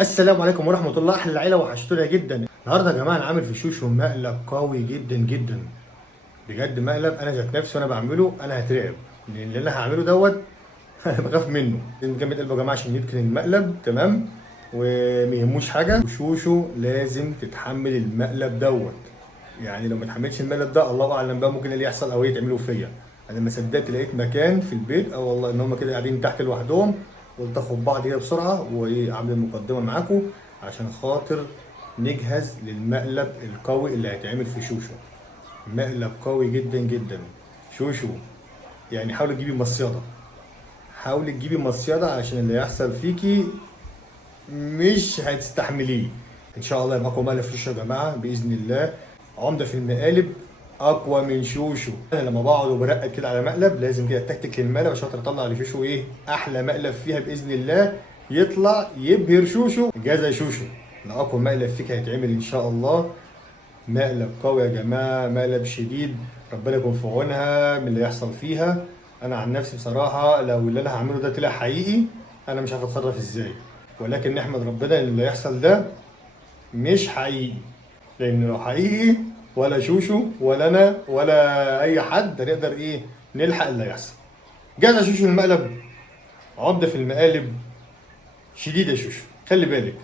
السلام عليكم ورحمة الله. أحلى العيلة وحشتونا جدا. النهارده يا جماعة أنا عامل في شوشو مقلب قوي جدا جدا. بجد مقلب أنا ذات نفسي وأنا بعمله أنا هترعب، لأن اللي أنا هعمله دوت أنا بخاف منه. لازم جامد قلبه يا جماعة عشان يتقن المقلب تمام وما يهموش حاجة. وشوشو لازم تتحمل المقلب دوت، يعني لو ما تحملتش المقلب ده الله أعلم بقى ممكن اللي يحصل أو يتعملوا فيا. أنا ما صدقت لقيت مكان في البيت والله إن هم كده قاعدين تحت لوحدهم، قلت اخد بعض كده بسرعه واعمل المقدمه معاكم عشان خاطر نجهز للمقلب القوي اللي هيتعمل في شوشو. مقلب قوي جدا جدا. شوشو يعني حاولي تجيبي مصيده، حاولي تجيبي مصيده عشان اللي هيحصل فيكي مش هتستحمليه. ان شاء الله يبقى اقوى مقلب في شوشو يا جماعه باذن الله. عمده في المقالب اقوى من شوشو. انا لما بقعد وبرقد كده على مقلب لازم كده تكتك للمقلب عشان خاطر اطلع لشوشو ايه احلى مقلب فيها باذن الله، يطلع يبهر شوشو. جازا شوشو اقوى مقلب فيك هيتعمل ان شاء الله. مقلب قوي يا جماعه، مقلب شديد، ربنا يكون في عونها من اللي يحصل فيها. انا عن نفسي بصراحه لو اللي انا هعمله ده طلع حقيقي انا مش عارف اتصرف ازاي، ولكن نحمد ربنا ان اللي يحصل ده مش حقيقي. لان لو حقيقي ولا شوشو ولا انا ولا اي حد هنقدر ايه نلحق اللي هيحصل. جاهز شوشو المقلب، عقده في المقالب شديده. شوشو خلي بالك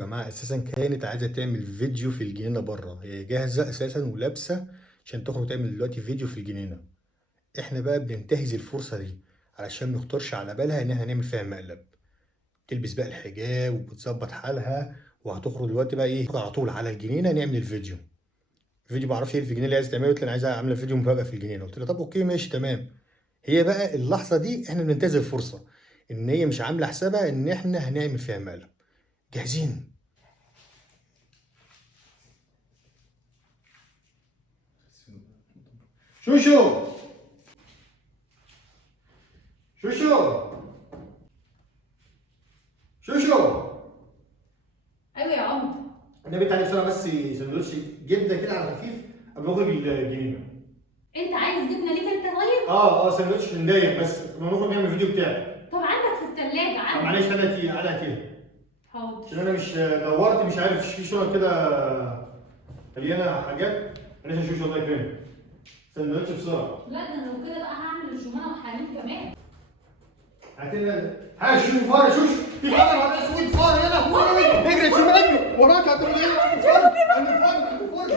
يا جماعه، اساسا كانت عايزه تعمل فيديو في الجنينه بره، هي جاهزه اساسا ولابسه عشان تخرج تعمل دلوقتي فيديو في الجنينه. احنا بقى بننتهز الفرصه دي علشان ما يخطرش على بالها ان احنا نعمل فيها مقلب. تلبس بقى الحجاب وبتظبط حالها وهتخرج دلوقتي بقى ايه على طول على الجنينه نعمل الفيديو. فيديو ما اعرفش ايه في الجنينه اللي عايزه تعمله، قلت لي انا عايزه اعمل فيديو مفاجاه في الجنينه. قلت لها طب اوكي ماشي تمام. هي بقى اللحظه دي احنا بننتهز الفرصه ان هي مش عامله حسابها ان احنا هنعمل فيها مقلب. جاهزين؟ شوشو شوشو شوشو. ايوه يا عمر. النبي تعالى بسرعه بس سندوتش جبنه كده على خفيف قبل ما اخرج الجنينه. انت عايز جبنه ليك انت طيب؟ سندوتش مضايق بس قبل ما نخرج نعمل الفيديو بتاعي. طب عندك في الثلاجه عندك. معلش انا تي انا تي حاضر. عشان انا مش دورت مش عارف في شنط كده مليانه حاجات. معلش شوشو الله يكرمك، سندوتش بسرعه. لا ده انا لو كده بقى هعمل الجمانه وحليب كمان. هات لنا ها شوف فار شوش في فار ولا اسود فار هنا اجري شمال اجري وراك هتعمل ايه؟ عندي فار نخبيهم ايه ولا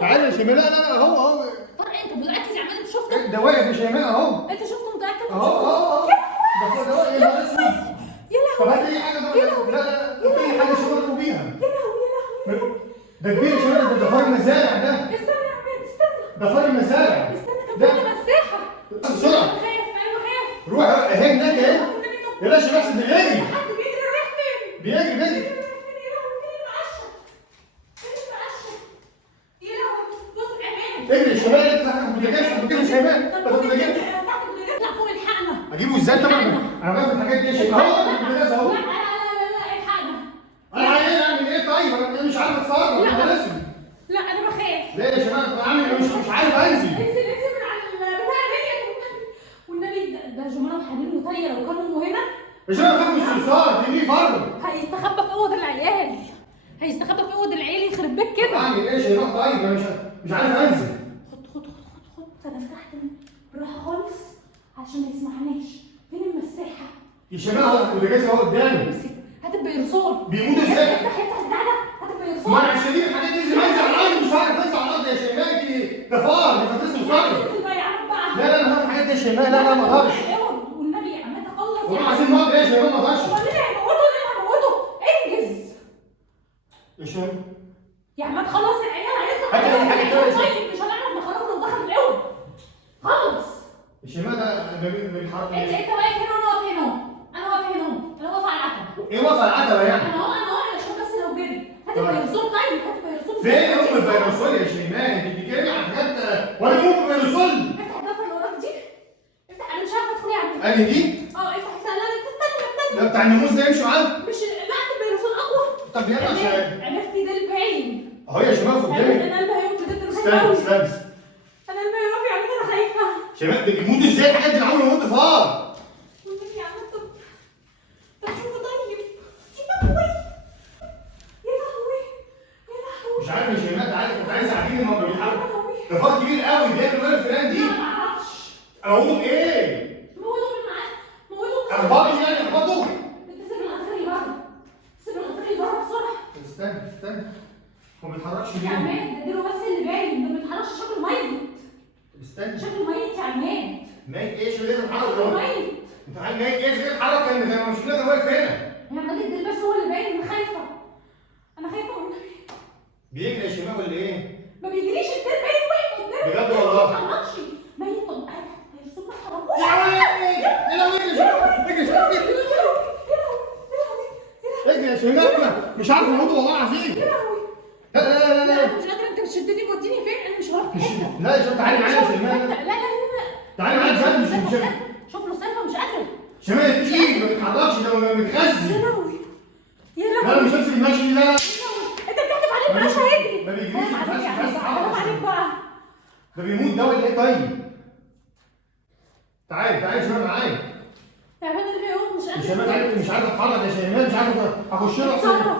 تعالى يا شمال. لا اهو فرق انت متاكد يا عم انت شفته؟ ده واقف يا شيماء اهو. انت شفته متاكد؟ اهو ده واقف يا اسود. يا طب لهوي هات اي حاجه يا لهوي لا اي حاجه شغلكوا بيها. يا لهوي ده كبير شويه، ده فار المزارع ده. استنى يا عم استنى ده فار المزارع. استنى كان فيها مساحه. بسرعه انا خايف انا خايف. روح اهي هناك اهي. يلا يا شباب بيجري حد بيجري رايح فين؟ بيجري. اجري شمال انت تحت البوتاجاز كده شمال بدل ما اجيب اجيبه ازاي طبعا انا باخد الحاجات دي يا شيماء اهو البوتاجاز اهو. انا عايز اعمل ايه طيب انا مش عارف اتصرف انا لازم. لا انا بخاف. ليه يا شباب انا عامل مش عارف انزل. انزل من على البتاع ديت والنبي ده جمانه وحنين وطيه لو كانوا هنا يا شباب خاف من الصرصار تجيبيه فرد. هيستخبى في اوض العيال. هيستخبى في اوض العيال يخرب بيك كده. اعمل ايه يا شيماء طيب انا مش عارف انزل. خد انا فتحت بالراحه خالص عشان ما يسمعناش. فين المساحه؟ يا شيماء هو البوتاجاز اهو قدامي. امسك هات البيرسول. بيموتوا ازاي؟ افتح البتاع ده هات البيرسول. ما انا عشان دي الحاجات دي لازم انزل على الارض مش عارف انزل على الارض يا شيماء دي ده فار دي فتنس الفار. انزل بقى يا عم بقى. لا انا هاخد الحاجات دي يا شيماء لا ما اقدرش. والنبي يا عم تخلص. والله عايزين نقعد يا شيماء ما اقدرش. هو مين هيموته ليه هيموته؟ انجز. يا شيماء يا عم تخلص العيال هيطلع. هات لي حاجه تانيه. طيب مش هنعرف نخرجه لو دخل الاوض. خلص. يا شيماء ده من الحرب. انت واقف هنا وانا واقف هنا. انا واقف هنا انا واقف على العتبه. ايه واقف على العتبه يعني؟ انا اهو علشان بس لو جري. هات الفيروسول طيب هات الفيروسول. فين ام الفيروسول يا شيماء؟ انت بتتكلمي عن حاجات وانا ام الفيروسول. افتح الضفه اللي وراك دي. افتح انا مش عارفه ادخل يعني. ادي دي؟ افتح استنى ده بتاع الناموس ده يمشي معاه؟ مش لا الفيروسول اقوى. طب يلا عشان عرفتي ده الباين. اهو يا شيماء في قدامي. انا قلبي هيقف بجد انا خايفه قوي. استنى انا قلبي هيقف يا عم انا خايفه. شيماء بيموتوا ازاي الحاجات دي؟ العمر يموت فار. والنبي يا عم طب شوفوا طيب. اخبطوا يعني اخبطوا. انت سيب الغفير اللي بره، سيب الغفير اللي بره بسرعه. استنى هو ما بيتحركش يا ليه؟ عماد ده بس اللي باين، ده ما بيتحركش، شكله ميت. استنى شكله ميت يا عماد. ميت ايه؟ شو لازم يتحرك شكله دلوقتي؟ ميت. انت عارف ميت ايه؟ ازاي يتحرك؟ كان مش لازم واقف هنا. يا عماد الدل بس هو اللي باين، انا خايفه. انا خايفه من النبي. بيجري يا شباب ولا ايه؟ ما بيجريش الدل، باين واقف قدامي. بجد والله؟ ما بيتحركش. ميت. طب يرسم ما اتحركوش. يا ولد ايه ده؟ اجري يا شباب مش عارف اموت والله العظيم. يا لهوي. لا لا لا لا مش قادره، انت بتشدني توديني فين؟ انا مش هروح في حته. لا يا شباب تعالي معايا يا لا شيماء. لا لا. تعالي معايا بجد مش شوف له صيفه مش قادره. شيماء تقيل ما بيتحركش ده يا متغذي. لهوي يا لا لهوي. مش همسك المشي لا. انت بتحدف عليه مش هيجري. ما بيجريش، حرام عليك يا عم، حرام عليك بقى. ده بيموت ده ولا ايه طيب؟ تعالي يا شيماء معايا. يا عماد اللي بيقوم مش يا قادر. شيماء تعالي مش عارف اتحرك يا شيماء مش عارف اخش له اتصرف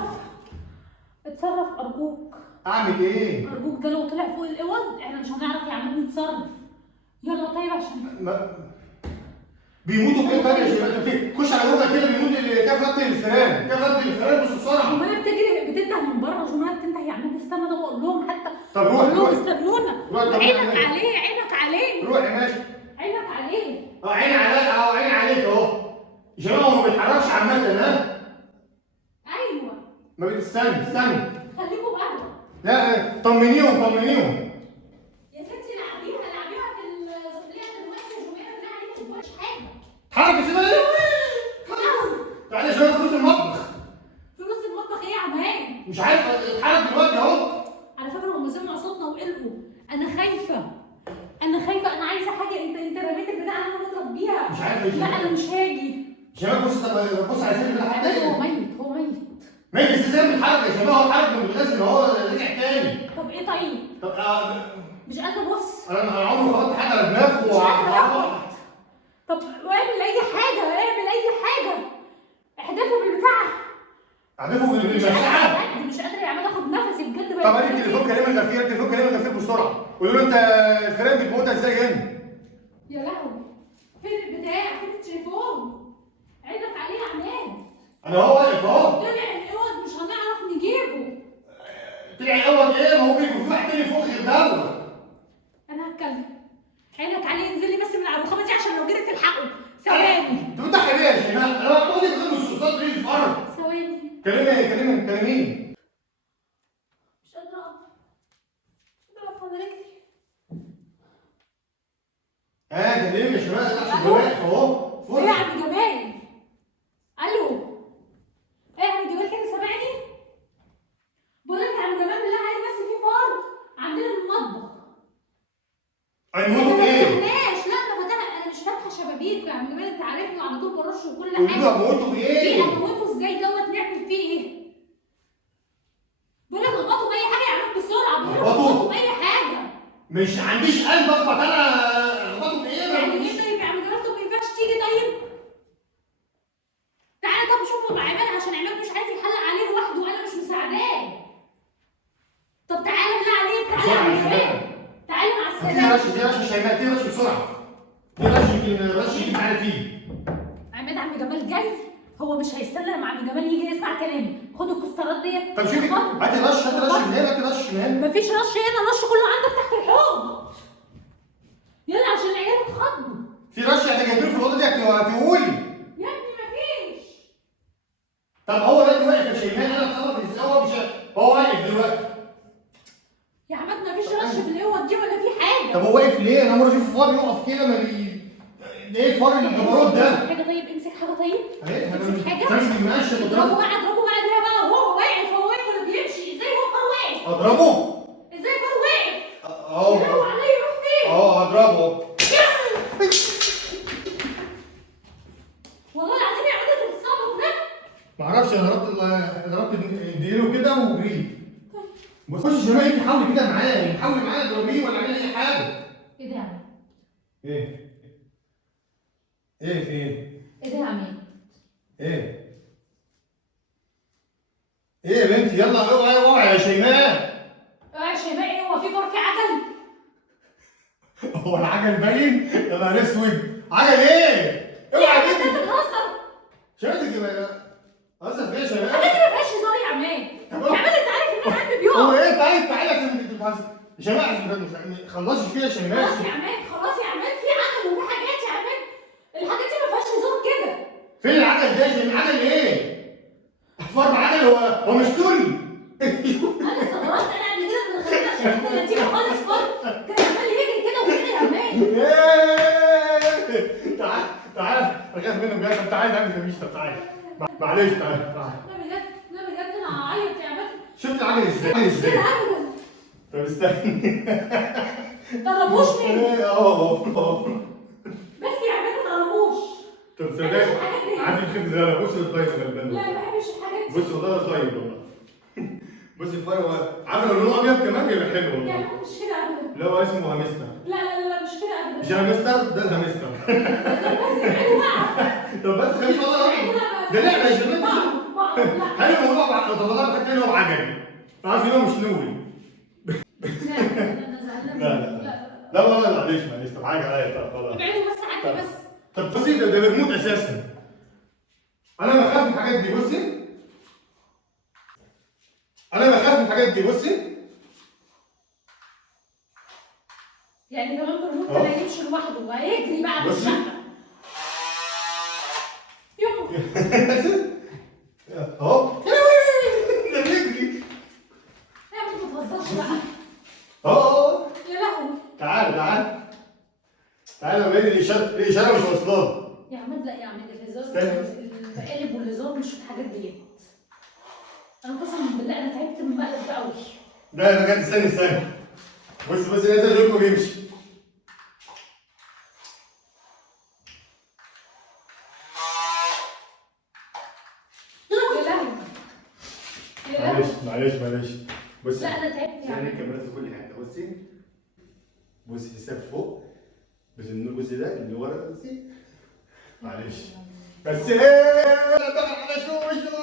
اتصرف ارجوك. اعمل ايه؟ ارجوك ده لو طلع فوق الاوض احنا مش هنعرف يا عماد نتصرف. يلا طيب عشان بيموتوا بايه طيب يا شيماء؟ خش على جوجل كده بيموت كيف رد الفئران، كيف رد الفئران بس بسرعه. جمانه بتجري بتنده من بره، جمانه بتنده يا عماد استنى ده بقول لهم حتى. طب روح بقول لهم روح. استنونا. روح طب عينك روح. عليه عينك عليه روح يا ماشي. عينك عليه. عيني عليك عيني عليك اهو. يا شباب هو ما بيتحركش عامة ها؟ ايوه. ما بتستنى استنى. خليكم بره. لا طمنيهم. يا ستي العبيها في الزبليه دلوقتي وجمانه بالله عليكم ما تقولش حاجه. اتحرك يا شباب. تعالى يا شباب فلوس المطبخ. فلوس المطبخ ايه يا عماد؟ مش عارف اتحرك دلوقتي اهو. على فكره هم سمعوا صوتنا وقلقوا. انا خايفه انا عايزه حاجه. انت رميت البتاع اللي انا بضرب بيها. مش عارف يا لا شباب. انا مش هاجي. شباب بص على شكل عماد كده هو ميت هو ميت. ميت ازاي بيتحرك يا شباب؟ هو اتحرك من الغاز اللي هو رجع تاني. طب ايه طيب؟ طب مش قادره ابص. انا عمري ما خبطت حد على دماغه مش قادره اخبط. طب اعمل اي حاجه احدفه بالبتاع. اعرفه مش بالمساحه. قادره مش قادره يا عماد اخد نفسي بجد. طب ادي التليفون كلمه الغفير بسرعه. قولوا له انت الفئران بتموتها ازاي هنا؟ يا لهوي. فين البتاع؟ فين التليفون؟ عينك عليه يا عماد. انا هو واقف اهو. طلع الاوض مش هنعرف نجيبه. طلع الاول ايه؟ ما هو بيكون في واحد تاني فوق غير دوت. انا هتكلم. عينك عليه انزل لي بس من على الرخامه دي عشان لو جريت تلحقه. ثواني انت بتضحك ليه يا شيماء؟ انا بقول لك غير الصوصات دي الفرد. ثواني. كلميني. مش قادره اقف. على رجلي. كلمني يا شيماء عشان واقف اهو. ايه يا عم جمال؟ الو. ايه يا عم جمال كده سامعني؟ بقول لك يا عم جمال بالله عليك بس في فار عندنا في المطبخ. هيموتوا ما بايه؟ فتحناش. لا انا مش فاتحه شبابيك يا عم جمال، انت عارفني وعلى طول برش وكل قولوا حاجه. له هموتوا ايه بايه؟ اموته ازاي نعمل فيه ايه؟ بقول لك اخبطوا باي حاجه يا عم بسرعه. بقول لك اخبطوا باي حاجه. مش عنديش قلب اخبط انا. اخبطوا بايه؟ يعني ايه طيب يا عم جمال؟ طب ما ينفعش تيجي طيب؟ تعالى طب شوفوا مع عماد عشان عماد مش عارف يحلق عليه لوحده وانا مش مساعداه. طب تعالى بالله عليك تعالى يا عم جمال. تعالى مع السلامه. دي رش شيماء دي رش بسرعه. دي رش يمكن يجي معانا فيه. عم جمال جاي. هو مش هيستنى لما عم جمال يجي يسمع كلامي. خدوا الكسترات ديت. طب شوفي هاتي رش من هنا. مفيش رش هنا، الرش كله عندك تحت الحوض. يلا عشان العيال اتخضوا. في رش احنا جايبينه في الاوضه دي هتقولي. يا ابني مفيش. طب هو دلوقتي واقف يا شيماء انا اتصرف ازاي؟ هو مش هو واقف دلوقتي. يا عماد مفيش رش في الاوض دي ولا في حاجه. طب هو واقف ليه؟ انا مره اشوف فار يقف كده ما بي ده ايه الفار الجبروت ده؟ حاجه طيب امسك حاجه طيب. اهي امسك حاجه. همسك المقشه اضربه بقى بيها بقى وهو واقف ولا بيمشي. ازاي هو فار واقف؟ اضربه؟ ازاي فار واقف؟ اهو يروح عليه يروح فين؟ هضربه. والله العظيم يا عماد انت بتصوت ده. معرفش انا ضربت ديله كده وجريت. بص يا شيماء انت حاولي كده معايا، حاولي معايا اضربيه ولا اعملي اي حاجه. ايه ده يا عماد؟ ايه في ايه؟ ايه ده يا عماد؟ ايه يا بنتي؟ يلا اوعي يا شيماء. يا شيماء ايه؟ هو في فار في عجل؟ هو العجل باين؟ يا نهار اسود، عجل ايه؟ اوعى انت كده. بتهزر. قصدك فيها يا شيماء؟ الحاجات دي ما فيهاش هزار يا عماد. يا عماد انت عارف ان انا قلبي بيقع. هو ايه؟ طيب تعالى عشان انت بتهزر يا شيماء، عشان خلصي فيها يا شيماء. خلاص يا عماد، خلاص يا عماد، في عقل وفي حاجات يا عماد. الحاجات دي ما فيهاش هزار كده. فين العجل ده يا شيماء؟ عجل ايه؟ فرد عجل، هو مش كل. انا استغربت، انا قبل كده من غير عشان كده نتيجه خالص فرد كان عمال يجري كده وكده يا عماد. تعال تعال، انا خايف منه بجد. طب تعالى نعمل تمشي. طب تعالى معلش، تعالى. لا بجد، لا بجد انا هعيط يا عماد. شفت العجل ازاي؟ عجل ازاي؟ كده ابدا. طب استنى. ضربوشني. اهو بس يا عماد ما ضربوش. طب صدق عارف الشيف ده؟ بص للطيب غلبان. لا ما بحبش الحاجات دي. بص والله طيب والله. بص الفرق، عارف لو لونه ابيض كمان يبقى حلو يا والله. عماد مش كده ابدا. اللي هو اسمه هامستر. لا لا لا مش كده ابدا. مش هامستر، ده الهامستر. بس ابعدوا بقى. طب بس خليش والله. ده لعبه يا شباب. بعض لا. حلو الموضوع. طب والله خدت هو بعجل. عارف ان هو مش نوري. لا انا زعلانه. لا والله معلش معلش. طب حاجه عليا. طب خلاص. ابعدوا بس عني بس. طب بصي، ده برموت اساسا. انا بخاف من الحاجات دي. بصي انا بخاف من الحاجات دي. بصي يعني كمان برموت ما يمشي لوحده وهيجري بقى في بصي. الشقه. يوه. اهو. ده بيجري. يا ما تهزرش بقى. اهو. يا لهوي. تعال تعال تعال. بين الاشاره مش واصله. يا عماد لا يا عماد، الهزار استنى. المقالب والهزار مش في الحاجات ديت. انا قسما بالله انا تعبت من المقلب ده قوي. لا بجد، استنى. بص نازل رجله بيمشي. يا لهوي. يا لهوي. معلش. بصي لا انا تعبت يا يعني عماد. الكاميرات في كل حته. بصي السقف فوق. بس النور بصي ده اللي ورا. بصي معلش. بس ايه؟ لا دخل على شوشو.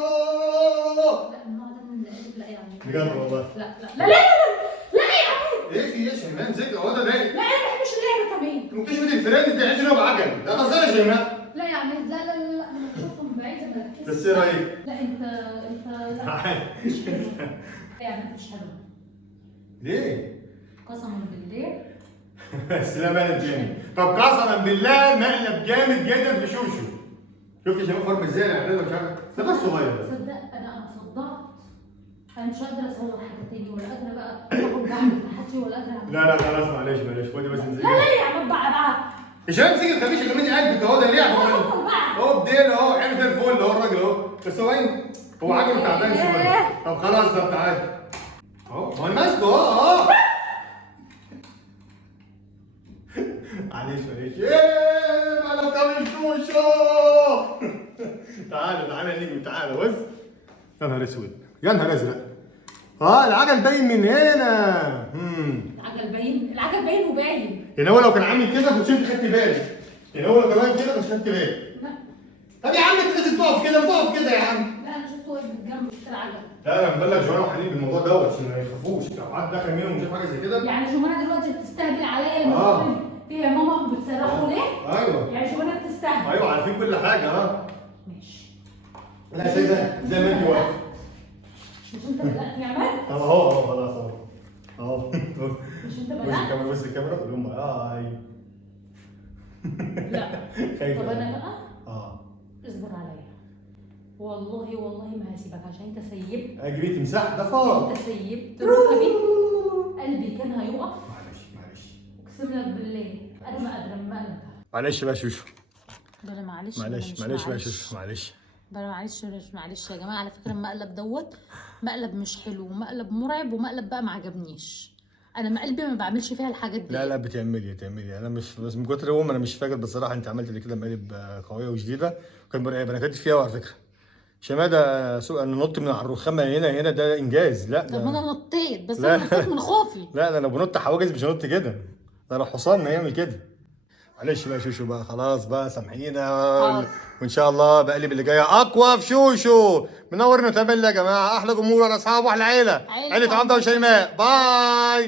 لا النوع ده من المقالب لا يا عماد. بجد والله. لا يا عماد. ايه في ايه يا شيماء؟ امسك اهو. ده باين. لا انا ما بحبش اللعبه كمان. مكتشفة الفيران انت عايز ان هو بعجل. ده قصدي يا شيماء. لا يا عماد، لا انا بشوفه من بعيد انا ركزت. بس ايه رايك؟ لا انت لا مش كده. لا يا عماد مش حلو. ليه؟ قسما بالله. بس لا مقلب جامد. طب قسما بالله مقلب جامد جدا في شوشو. شفت يا شباب فرق ازاي؟ انا مش عارف. ده صغير بس. تصدق انا صدعت. انا مش قادره اصور حاجه تاني ولا قادره بقى اخد بعمل تحدي ولا قادره اعمل. لا خلاص معلش خدي بس انزلي. لا يا عماد بقى. يا شباب امسكي الخفيش اللي من قلبك اهو. ده لعب بطل بقى. اهو بديل اهو. حلو زي الفل اهو الراجل اهو. بس هو ايه؟ هو عجله تعبان شويه. طب خلاص. طب تعالى اهو. هو انا ماسكه اهو. معلش ايه انا بتعمل شوشو. تعالى نجم. تعالى بص. يا نهار اسود. يا نهار ازرق. العجل باين من هنا. العجل باين وباين. يعني هو لو كان عامل كده كنت شفت خدت بالي. يعني هو لو كان واقف كده كنت خدت بالي. لا طب يا عم انت لازم تقف كده يا عم. لا انا شفته واقف بالجنب في العجل. لا انا ببلغ جوانا وحنين بالموضوع دوت عشان ما يخافوش. لو حد دخل منهم وشاف حاجه زي كده. يعني جمانة دلوقتي بتستهبل عليا لما في يا ماما بتصرخوا ليه؟ ايوه يعني جمانة بتستهبل. ايوه عارفين كل حاجه. ماشي. لا زي ما انت واقف. مش انت بدأت يا عماد؟ طب اهو خلاص اهو. مش انت بص بدأت؟ الكاميرا قول لهم ايوه. لا. خايفه. طب انا بقى اصبر عليا. والله ما هسيبك عشان انت سيبت. اجري تمسح ده فار. انت سيبت ركبي. قلبي كان هيقف. معلش. اقسم لك بالله انا ما قادره من مقلب. معلش بقى شوشو. بلا معلش بقى شوشو. بلا معلش يا جماعه، على فكره المقلب دوت مقلب مش حلو ومقلب مرعب ومقلب بقى ما عجبنيش. انا مقلبي ما بعملش فيها الحاجات دي. لا بتعملي. انا مش بس من كتر انا مش فاكر بصراحه. انت عملت اللي كده مقالب قويه وجديده وكان مرعب. انا كاتب فيها على فكره. شماده سوق انا نط من على الرخامه هنا ده انجاز. لا طب انا نطيت بس لا. انا نطيت من خوفي. لا انا بنط حواجز مش هنط كده. ده انا حصان ما يعمل كده. معلش بقى شوشو بقى خلاص بقى سامحينا. وان شاء الله بقلب اللي جايه اقوى في شوشو. منورنا وتابعنا يا جماعه. احلى جمهور وانا اصحاب واحلى عيله. عيله عمده وشيماء. باي.